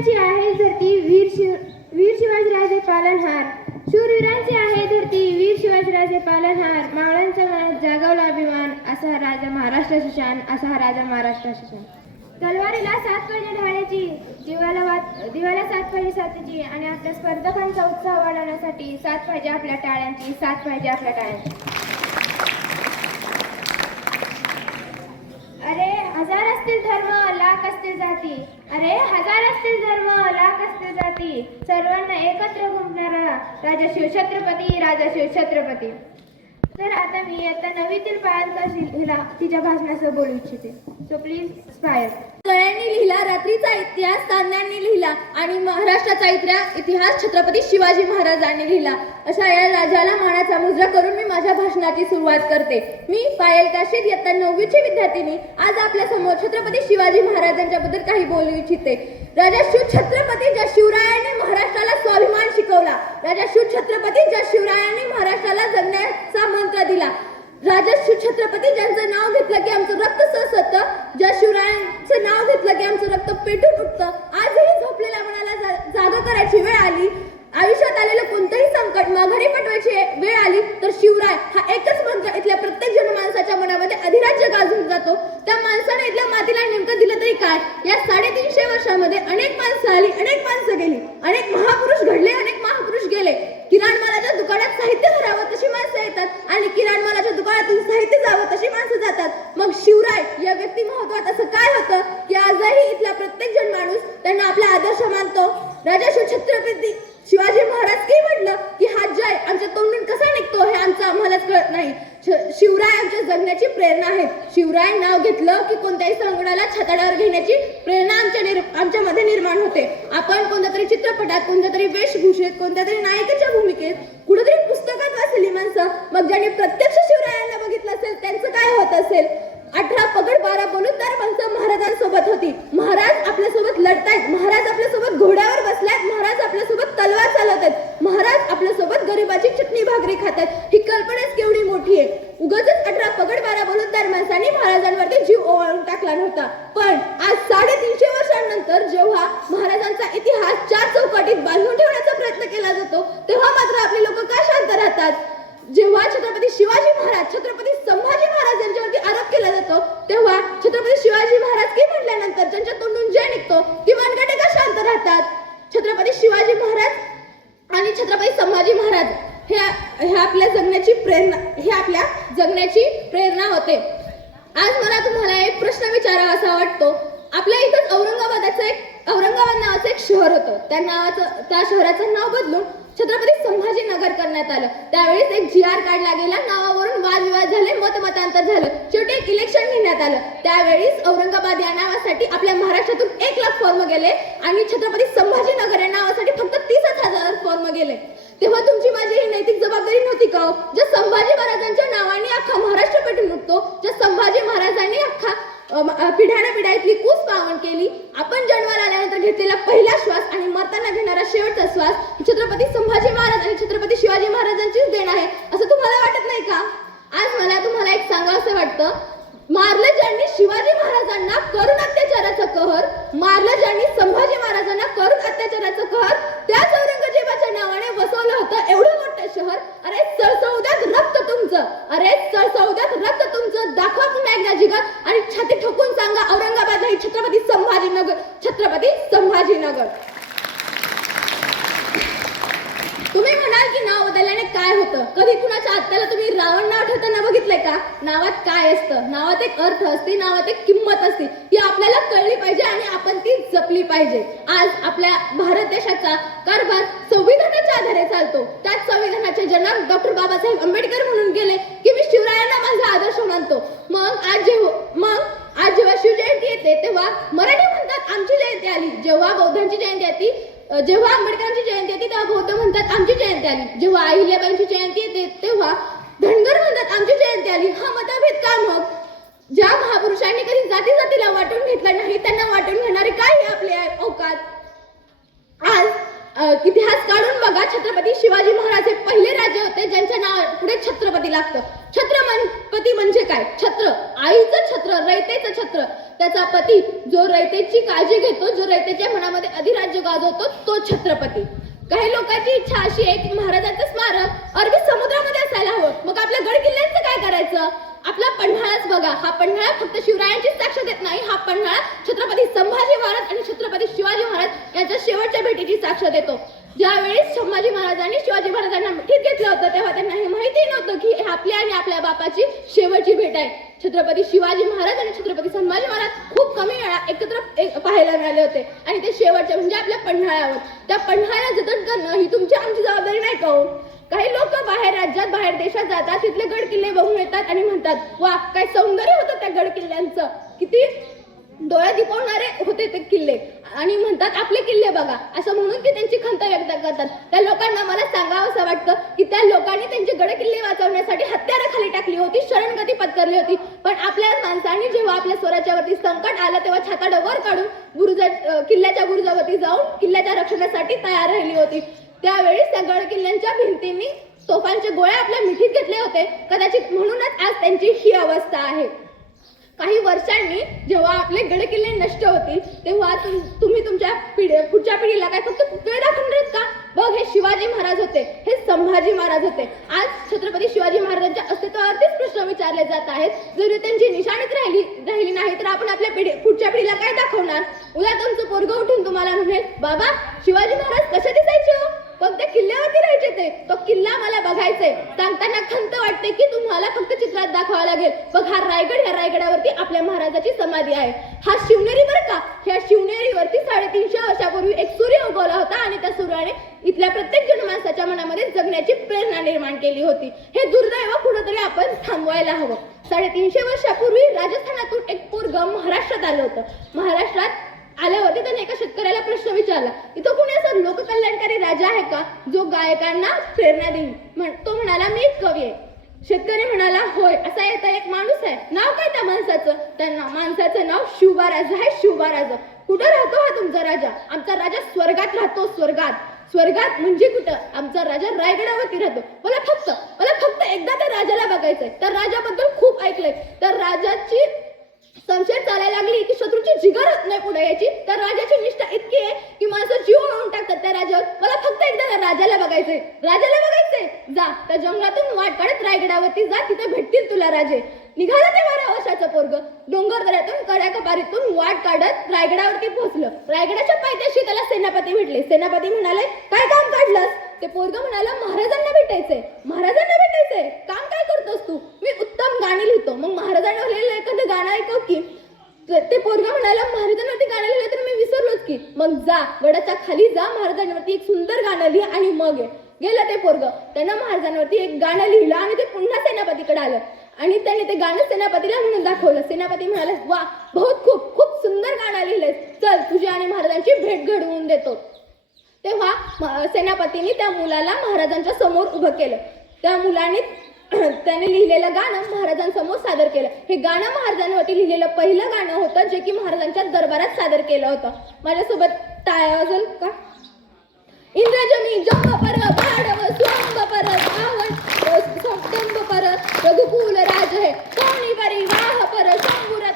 शूरवीरांची आहे धरती वीर शिव वीर शिवाजीराजे पालनहार. शूरवीरांची आहे धरती वीर शिवाजीराजे पालनहार. मावळ्यांच्या मनात जागवला अभिमान असा हा राजा महाराष्ट्र सुशान असा हा राजा महाराष्ट्र सुशान तलवारीला सात पाहिजे ढाळ्याची दिवाला वात दिवाला सात पाहिजे साथीची आणि आपल्या स्पर्धकांचा उत्साह वाढवण्यासाठी सात पाहिजे आपल्या टाळ्यांची सात पाहिजे आपल्या टाळ्यांची अरे हजार असतील धर्म लाख असतील जाती. अरे हजार असतील धर्म लाख असतील जाती. सर्वांना एकत्र गुंफणारा राजा शिवछत्रपती राजा शिवछत्रपती. तर आता मी आता नवीतील पायलकर हिला तिच्या भाषणासह बोलू इच्छिते. सो प्लीज स्पायर कळ्यांनी लिहिला रात्रीचा इतिहास तांदळांनी लिहिला आणि महाराष्ट्राचा इतिहास इतिहास छत्रपती शिवाजी महाराजांनी लिहिला. अशा या राजाला मानाचा मुजरा करून मी माझ्या भाषणाची सुरुवात करते. मी पायल काशीद इयत्ता नववीची विद्यार्थिनी. आज आपल्यासमोर छत्रपती शिवाजी महाराजांच्याबद्दल काही बोलू इच्छिते. राजा शिव छत्रपती ज्या शिवरायांनी महाराष्ट्राला स्वाभिमान शिकवला. राजा शिव छत्रपती ज्या शिवरायांनी महाराष्ट्राला जगण्याचा मंत्र दिला. राजा शिवछत्रपती ज्यांचं नाव घेतलं की आमचं रक्त ससतं ज्या शिवरायांचं नाव घेतलं की आमचं रक्त पेटून उठतं. आजही झोपलेल्या मनाला जा- जागा करायची वेळ आली. आयुष्यात आलेलं कोणतंही संकट माघारी पटवायची वेळ आली तर शिवराय हा एकच मंत्र इथल्या प्रत्येक जन माणसाच्या मनामध्ये अधिराज्य गाजून जातो. त्या माणसाने इथल्या मातीला नेमकं दिलं तरी काय? या साडेतीनशे वर्षामध्ये अनेक माणसं आली अनेक माणसं गेली अनेक महापुरुष घडले अनेक महापुरुष गेले किराण मालाच्या दुकानात साहित्य भरावं तशी माणसं येतात आणि किराण मालाच्या दुकानातून साहित्य जावं तशी माणसं जातात मग शिवराय या व्यक्ती महत्वात असं काय होतं की आजही इथला प्रत्येक जण माणूस त्यांना आपला आदर्श मानतो राजा शिवछत्रपती शिवाजी महाराज की म्हटलं की हा जय आमच्या तोंडून कसा निघतो हे आमचं आम्हालाच कळत नाही श- शिवराय आमच्या जगण्याची प्रेरणा आहे शिवराय नाव घेतलं की कोणत्याही संकटाला छताडावर घेण्याची प्रेरणा आमच्या निर आमच्यामध्ये निर्माण होते. आपण कोणत्या तरी चित्रपटात कोणत्या तरी वेशभूषेत कोणत्या तरी नायकाच्या भूमिकेत कुठेतरी पुस्तकात वाचली माणसं मग ज्यांनी प्रत्यक्ष शिवरायांना बघितलं असेल त्यांचं काय होत असेल? अठरा पगड बारा बलुतदार माणसं महाराजांसोबत होती. महाराज आपल्यासोबत लढ महाराज आपल्यासोबत घोड्यावर बसलायत महाराज आपल्यासोबत तलवार चालवत आहेत महाराज आपल्यासोबत गरिबाची चटणी भाकरी खातात ही कल्पनाच केवढी मोठी आहे उगाच अठरा पगड बारा बलुतदार माणसांनी महाराजांवरती जीव ओवाळून टाकला नव्हता पण आज साडेतीनशे वर्षांनंतर जेव्हा महाराजांचा इतिहास चार बांधून ठेवण्याचा प्रयत्न केला जातो तेव्हा मात्र आपले लोक का शांत राहतात? जेव्हा छत्रपती शिवाजी महाराज छत्रपती संभाजी महाराज यांच्यावरती आरोप केला जातो तेव्हा छत्रपती शिवाजी महाराज की म्हटल्यानंतर ज्यांच्या तोंडून जय निघतो ती मनगटे का शांत राहतात? छत्रपती शिवाजी महाराज आणि छत्रपती संभाजी महाराज हे हे आपल्या जगण्याची प्रेरणा हे आपल्या जगण्याची प्रेरणा होते. आज मला तुम्हाला एक प्रश्न विचारावा असा वाटतो. आपल्या इथं औरंगाबादाचं एक औरंगाबाद नावाचं एक शहर होतं. त्या नावाचं त्या शहराचं नाव बदलून छत्रपती संभाजी नगर करण्यात आलं. त्यावेळेस एक जी आर काढला गेला नावावरून वादविवाद झाले मतमतांतर झालं. शेवटी एक इलेक्शन घेण्यात आलं. त्यावेळेस औरंगाबाद या नावासाठी आपल्या महाराष्ट्रातून एक लाख फॉर्म गेले आणि छत्रपती संभाजी नगर या नावासाठी फक्त तीसच हजार फॉर्म गेले. तेव्हा तुमची माझी ही नैतिक जबाबदारी नव्हती का हो? ज्या संभाजी महाराजांच्या नावाने अख्खा महाराष्ट्र पेटून उठतो ज्या संभाजी महाराजांनी अख्खा पिढ्याने पिढ्या इथली कूस पावन केली. आपण जन्माला आल्यानंतर घेतलेला पहिला श्वास आणि मरताना घेणारा शेवटचा श्वास छत्रपती संभाजी महाराज आणि छत्रपती शिवाजी महाराजांचीच देण आहे. असं तुम्हाला वाटत नाही का? आज मला तुम्हाला एक सांगावं असं वाटतं मारलं ज्यांनी शिवाजी महाराजांना करून अत्याचाराचा कहर मारलं ज्यांनी संभाजी महाराजांना करून अत्याचाराचं कहर त्याच औरंगजेबाच्या नावाने वसवलं होतं एवढं मोठं शहर. अरे सळसळुद्यात रक्त तुमचं. अरे सळसळुद्यात रक्त तुमचं. दाखवा पुन्हा एकदा जिगर आणि छाती ठोकून सांगा औरंगाबाद नाही छत्रपती संभाजीनगर. छत्रपती संभाजीनगर. तुम्ही म्हणाल की नाव बदलल्याने काय होतं? कधी कुणाच्या आत्याला तुम्ही रावण नाव ठेवताना बघितलंय का? नावात काय असतं? नावात एक अर्थ असते नावात एक किंमत असते. ही आपल्याला कळली पाहिजे आणि आपण ती जपली पाहिजे. आज आपल्या भारत देशाचा कारभार संविधानाच्या आधारे चालतो. त्याच संविधानाचे जनक डॉक्टर बाबासाहेब आंबेडकर म्हणून गेले की मी शिवरायांना माझा आदर्श मानतो. मग आज जे हो- मग आज जेव्हा शिवजयंती येते तेव्हा मराठी म्हणतात आमची जयंती आली. जेव्हा बौद्धांची जयंती येते जेव्हा आंबेडकरांची जयंती येते तेव्हा बौद्ध म्हणतात आमची जयंती आली. जेव्हा अहिल्याबाईंची जयंती येते तेव्हा धनगर म्हणतात आमची जयंती आली. हा मतभेद का मग? ज्या महापुरुषांनी कधी जाती जातीला वाटून घेतलं नाही त्यांना वाटून घेणारे काय हे आपले अवकात? आज इतिहास काढून बघा छत्रपती शिवाजी महाराज हे पहिले राजे होते ज्यांच्या नाव पुढे छत्रपती लागतं. छत्रपती म्हणजे काय? छत्र. आईचं छत्र रयतेचं छत्र. त्याचा पती जो रयतेची काळजी घेतो जो रयतेच्या मनामध्ये अधिराज्य गाजवतो तो छत्रपती. काही लोकांची इच्छा अशी आहे की महाराजांचं स्मारक अरबी समुद्रामध्ये असायला हवं. मग आपल्या गड किल्ल्यांचं काय करायचं? आपला पन्हाळाच बघा. हा पन्हाळा फक्त शिवरायांचीच साक्ष देत नाही. हा पन्हाळा छत्रपती संभाजी महाराज आणि छत्रपती शिवाजी महाराज यांच्या शेवटच्या भेटीची साक्ष देतो. ज्यावेळेस संभाजी महाराजांनी शिवाजी महाराजांना मिठीत घेतलं होतं तेव्हा त्यांना हे माहिती नव्हतं की आपल्या आणि आपल्या बापाची शेवटची भेट आहे. छत्रपती शिवाजी महाराज आणि छत्रपती संभाजी महाराज खूप कमी वेळा एकत्र एक- पाहायला मिळाले होते. आणि ते शेवटचे म्हणजे आपल्या पन्हाळ्यावर. त्या पन्हाळ्या जतन करणं ही तुमची आमची जबाबदारी नाही का हो? काही लोक बाहेर राज्यात बाहेर देशात जातात तिथले गड किल्ले बघून येतात आणि म्हणतात वा काय सौंदर्य होतं त्या गड किल्ल्यांचं किती डोळ्या दिपवणारे होते ते किल्ले. आणि म्हणतात आपले किल्ले बघा. असं म्हणून ते त्यांची खंत व्यक्त करतात. त्या लोकांना मला सांगावं असं वाटतं की त्या लोकांनी त्यांचे गड किल्ले वाचवण्यासाठी हत्यारं खाली टाकली होती शरणगती पत्करली होती. पण आपल्या माणसांनी जेव्हा आपल्या स्वराच्यावरती संकट आलं तेव्हा छाता वर काढून बुरुजा किल्ल्याच्या बुरुजावरती जाऊन किल्ल्याच्या रक्षणासाठी तयार राहिली होती. त्यावेळी त्या गड किल्ल्यांच्या भिंतींनी तोफांचे गोळे आपल्या मिठीत घेतले होते. कदाचित म्हणूनच आज त्यांची ही अवस्था आहे. काही वर्षांनी जेव्हा आपले गड किल्ले नष्ट होतील तेव्हा तुम- तुम्ही तुमच्या पिढी पुढच्या पिढीला काय फक्त पुतळे दाखवून देत का? बघ हे शिवाजी महाराज होते हे संभाजी महाराज होते. आज छत्रपती शिवाजी महाराजांच्या अस्तित्वावरतीच प्रश्न विचारले जात आहेत. जर त्यांची निशाणीच राहिली राहिली नाही तर आपण आपल्या पिढी पुढच्या पिढीला काय दाखवणार? उद्या तुमचं पोरग उठून तुम्हाला म्हणेल बाबा शिवाजी महाराज कसे दिसायचे हो? पण त्या किल्ल्यावरती राहायचे ते? तो किल्ला मला बघायचंय. सांगताना खंत वाटते की तुम्हाला फक्त चित्रात दाखवावं लागेल. बघ हा रायगड ह्या रायगडावरती आपल्या महाराजाची समाधी आहे. हा शिवनेरी बरं का? ह्या शिवनेरीवरती साडेतीनशे वर्षापूर्वी एक सूर्य उगवला होता आणि त्या सूर्याने इथल्या प्रत्येक जनमानसाच्या मनामध्ये जगण्याची प्रेरणा निर्माण केली होती. हे दुर्दैव कुठंतरी आपण थांबवायला हवं. साडेतीनशे वर्षापूर्वी राजस्थानातून एक पोरग महाराष्ट्रात आलं होतं. महाराष्ट्रात आल्यावरती त्याने एका शेतकऱ्याला प्रश्न विचारला इथं कुणी असं लोककल्याणकारी राजा आहे का जो गायकांना प्रेरणा देईल? म्हण- तो म्हणाला मी कवी आहे. शेतकरी म्हणाला होय असा येता एक माणूस आहे. नाव काय त्या माणसाचं? त्या माणसाचं नाव शिवबाराज आहे शिवबाराज कुठं राहतो हा तुमचा राजा? आमचा राजा स्वर्गात राहतो स्वर्गात. स्वर्गात म्हणजे कुठं? आमचा राजा रायगडावरती राहतो. मला फक्त मला फक्त एकदा त्या राजाला बघायचंय. तर राजाबद्दल खूप ऐकलंय. तर राजाची संशय चालायला लागली की शत्रूची जिगर होत नाही पुढे याची तर राजाची निष्ठा इतकी आहे की माणसं जीव म्हणून टाकतात त्या राजावर. मला फक्त एकदा त्या राजाला बघायचंय. राजाला बघायचंय. जा त्या जंगलातून वाट काढत रायगडावरती जा तिथे भेटतील तुला राजे. निघालं ते बारा वर्षाचं पोरग. डोंगर दऱ्यातून कड्या कपारीतून वाट काढत रायगडावरती पोहोचलं. रायगडाच्या पायथ्याशी त्याला सेनापती भेटले. सेनापती म्हणाले काय काम काढलंस? ते पोरग म्हणाला महाराजांना भेटायचंय महाराजांना भेटायचंय. काम काय करतोस तू? मी उत्तम गाणी लिहितो. मग महाराजांवर लिहिलेलं एखादं गाणं ऐकव की ते पोरग म्हणाला महाराजांवरती गाणं लिहिलं तर मी विसरलोच की. मग जा गडाच्या खाली जा महाराजांवरती एक सुंदर गाणं लिह आणि मग गेलं ते पोरग. त्यानं महाराजांवरती एक गाणं लिहिलं आणि ते पुन्हा सेनापतीकडे आलं. आणि त्याने ते गाणं सेनापतीला म्हणून दाखवलं. सेनापती म्हणाले वा बहुत खूप खूप सुंदर गाणं लिहिलंय चल तुझ्या आणि महाराजांची भेट घडवून देतो. तेव्हा सेनापतींनी त्या मुलाला महाराजांच्या समोर उभं केलं. त्या मुलाने त्याने लिहिलेलं गाणं महाराजांसमोर सादर केलं. हे गाणं महाराजांवरती लिहिलेलं पहिलं गाणं होतं जे की महाराजांच्या दरबारात सादर केलं होतं. माझ्यासोबत टाळ्या अजून का? इंद्रजनी जंब पर भाडव स्वंब पर रावण स्तंभ पर रघुकुल राज हे. कोणी परी वाह पर शंभुरती